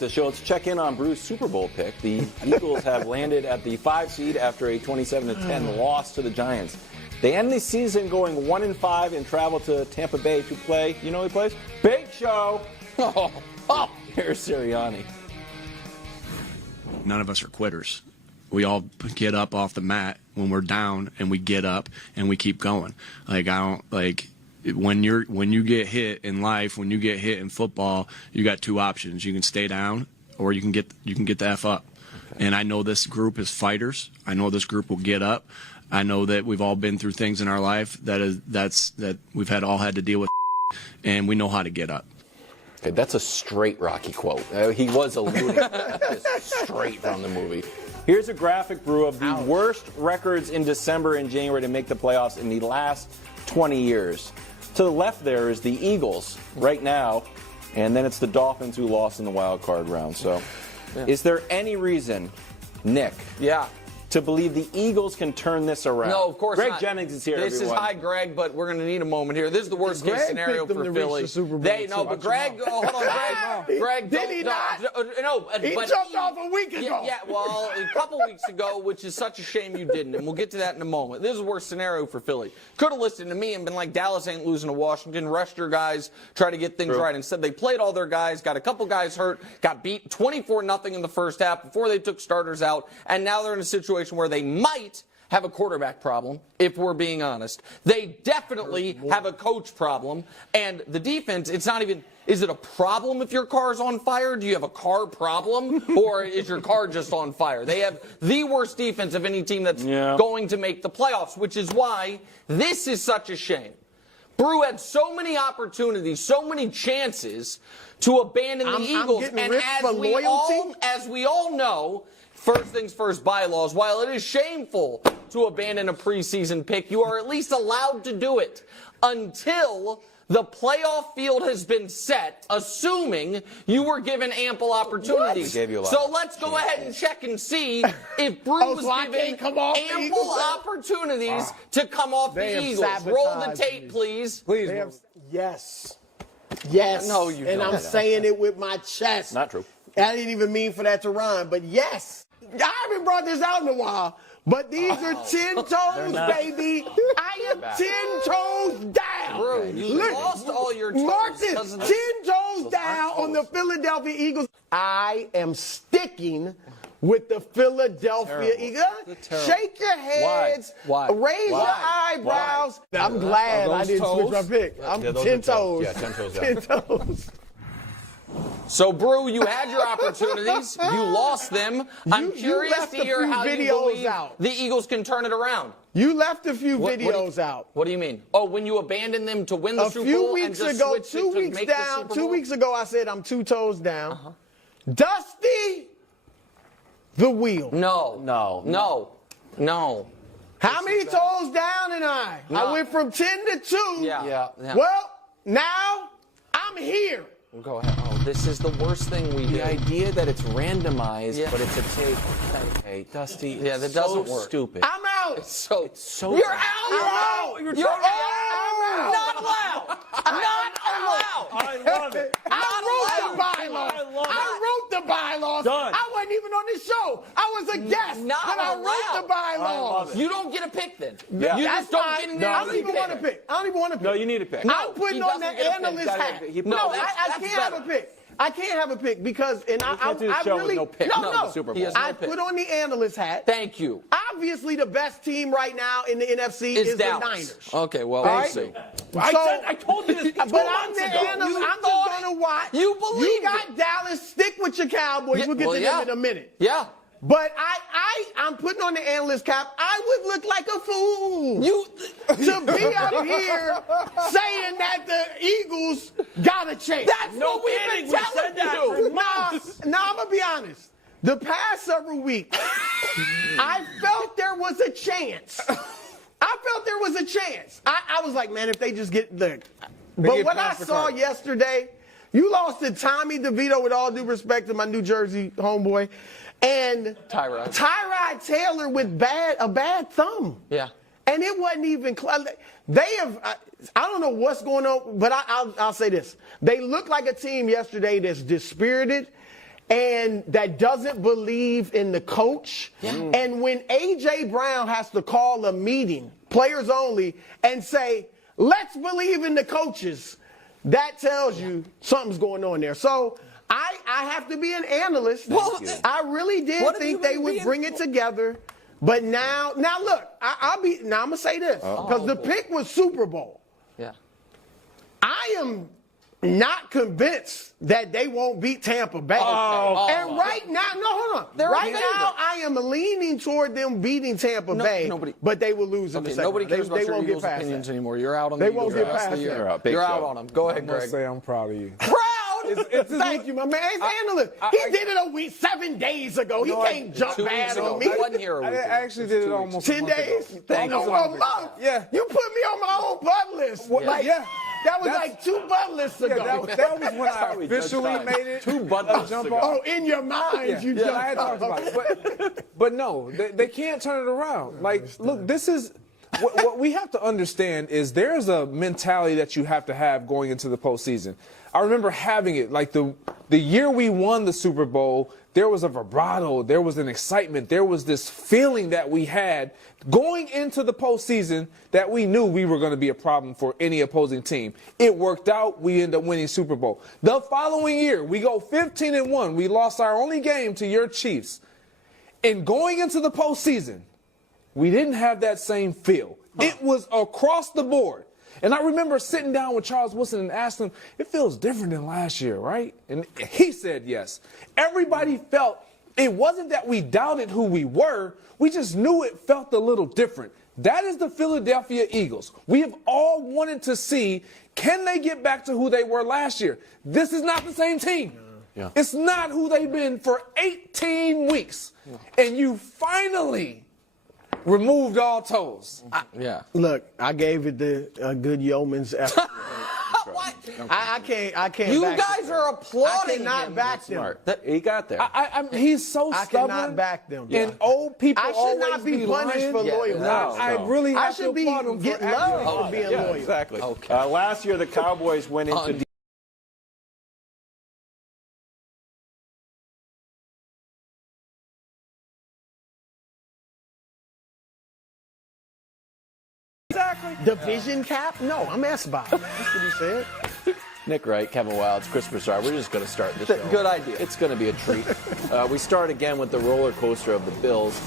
the show. Let's check in on Bruce's Super Bowl pick. The Eagles have landed at the 5 seed after a 27-10 loss to the Giants. They end the season going 1-5 and travel to Tampa Bay to play. You know who he plays? Big Show. Here's Sirianni. None of us are quitters. We all get up off the mat when we're down, and we get up and we keep going. When you get hit in life, when you get hit in football, you got two options. You can stay down, or you can get the F up. Okay. And I know this group is fighters. I know this group will get up. I know that we've all been through things in our life that we've all had to deal with, and we know how to get up. Okay, that's a straight Rocky quote. He was alluding straight from the movie. Here's a graphic, Brew, of the worst records in December and January to make the playoffs in the last 20 years. To the left there is the Eagles right now, and then it's the Dolphins who lost in the wild card round. So, Is there any reason, Nick? Yeah. To believe the Eagles can turn this around? No, of course Greg not. Jennings is here, This everyone. is hi, Greg, but we're going to need a moment here. This is the worst case scenario for Philly. But Greg, hold on, Greg. Did he not? No, he jumped off a week ago. Yeah, well, a couple weeks ago, which is such a shame you didn't, and we'll get to that in a moment. This is the worst scenario for Philly. Could have listened to me and been like, Dallas ain't losing to Washington. Rest your guys, try to get things right. Instead, they played all their guys, got a couple guys hurt, got beat 24-0 in the first half before they took starters out, and now they're in a situation where they might have a quarterback problem, if we're being honest. They definitely have a coach problem. And the defense, it's not even, is it a problem if your car's on fire? Do you have a car problem? Or is your car just on fire? They have the worst defense of any team that's going to make the playoffs, which is why this is such a shame. Brew had so many opportunities, so many chances to abandon the Eagles. And as we all know, first things first bylaws, while it is shameful to abandon a preseason pick, you are at least allowed to do it until the playoff field has been set, assuming you were given ample opportunities. So let's go ahead and check and see if Brew was given ample opportunities to come off the Eagles. Roll the tape, please. Yes. Yes. No, you don't. And I'm saying it with my chest. Not true. I didn't even mean for that to rhyme, but yes. I haven't brought this out in a while, but these are 10 toes, baby. I am 10 toes down. Bro, you lost all your toes. Mark this, 10 toes down on the Philadelphia Eagles. I am sticking with the Philadelphia Eagles. Shake your heads. Why? Raise your eyebrows. I'm glad I didn't switch my pick. I'm 10 toes. Yeah, 10 toes down. 10 toes. So, Brew, you had your opportunities. You lost them. I'm curious to hear how you believe the Eagles can turn it around. You left a few videos out. What do you mean? Oh, when you abandoned them to win the Super Bowl and just switched it to make the Super Bowl? 2 weeks ago, I said I'm 2 toes down. Dusty the wheel. No. How many toes down am I? I went from 10 to 2. Yeah. Well, now I'm here. Go ahead. Oh, this is the worst thing we do. The idea that it's randomized, but it's a tape. Okay, Dusty. Yeah, that doesn't work. Stupid. I'm out. It's so You're out. You're out. Not allowed. Not allowed. I love it. I wrote the bylaws. Done. I wasn't even on the show. I was a guest. But I wrote the bylaws. You don't get a pick then. Yeah. You just don't get in there. I don't even want to pick. No, you need a pick. I'm putting on the analyst hat. No, I can't have a pick. I can't have a pick because, and I really, no pick. No. Super Bowl. I put on the analyst hat. Thank you. Obviously, the best team right now in the NFC is the Niners. Okay, well, we'll see. I told you this. But I'm the analyst. I'm just going to watch. You believe got Dallas. Stick with your Cowboys. We'll get to them in a minute. Yeah. But I'm putting on the analyst cap. I would look like a fool to be up here saying that the Eagles got a chance. That's what we've been telling you. Now, I'm going to be honest. The past several weeks, I felt there was a chance. I was like, man, if they just get the... But what I saw yesterday, you lost to Tommy DeVito, with all due respect to my New Jersey homeboy, and Tyrod Taylor with a bad thumb. Yeah. And it wasn't even close. They have, I don't know what's going on, but I'll say this. They look like a team yesterday that's dispirited, and that doesn't believe in the coach. Yeah. And when A.J. Brown has to call a meeting, players only, and say, let's believe in the coaches, that tells you something's going on there. So I have to be an analyst. Well, I really did think they would bring it together. But now look, I'm going to say this, because the pick was Super Bowl. Yeah. I am not convinced that they won't beat Tampa Bay. And right now, hold on. Right now, I am leaning toward them beating Tampa Bay, but they will lose in the second. Nobody cares about your Eagles' opinions anymore. You're out on the Eagles. They won't get past that. You're out on them. Go ahead, Greg. I must say I'm proud of you. Proud? Thank you, my man. He's analyst. He did it 7 days ago. He can't jump bad on me. I wasn't here a week ago. I actually did it almost 10 days. Almost a month. Yeah. You put me on my own butt list. That was like 2 butt lists ago. That was when I officially made it. 2 butt lists ago. Oh, in your mind, you jumped I had talked about it. But no, they can't turn it around. Like, look, this is what we have to understand is there's a mentality that you have to have going into the postseason. I remember having it like the year we won the Super Bowl. There was a vibrato, there was an excitement, there was this feeling that we had going into the postseason that we knew we were going to be a problem for any opposing team. It worked out. We ended up winning Super Bowl. The following year, we go 15-1. We lost our only game to your Chiefs. And going into the postseason, we didn't have that same feel. It was across the board. And I remember sitting down with Charles Wilson and asking him, it feels different than last year, right? And he said yes. Everybody felt it wasn't that we doubted who we were. We just knew it felt a little different. That is the Philadelphia Eagles. We have all wanted to see, can they get back to who they were last year? This is not the same team. Yeah. It's not who they've been for 18 weeks. Yeah. And you finally removed all toes. Look, I gave it a good yeoman's effort. What? I can't. You back guys them. are applauding I cannot him. back them. He got there. He's so I stubborn. cannot back them. And old people I should always not be punished lying. for loyalty. I really have should to applaud him get for love acting. for being loyal. Exactly. Okay. Last year, the Cowboys went into Division cap? No, I'm S-by. That's what he said. Nick Wright, Kevin Wildes, Chris Broussard. We're just going to start the show. Good idea. It's going to be a treat. We start again with the roller coaster of the Bills.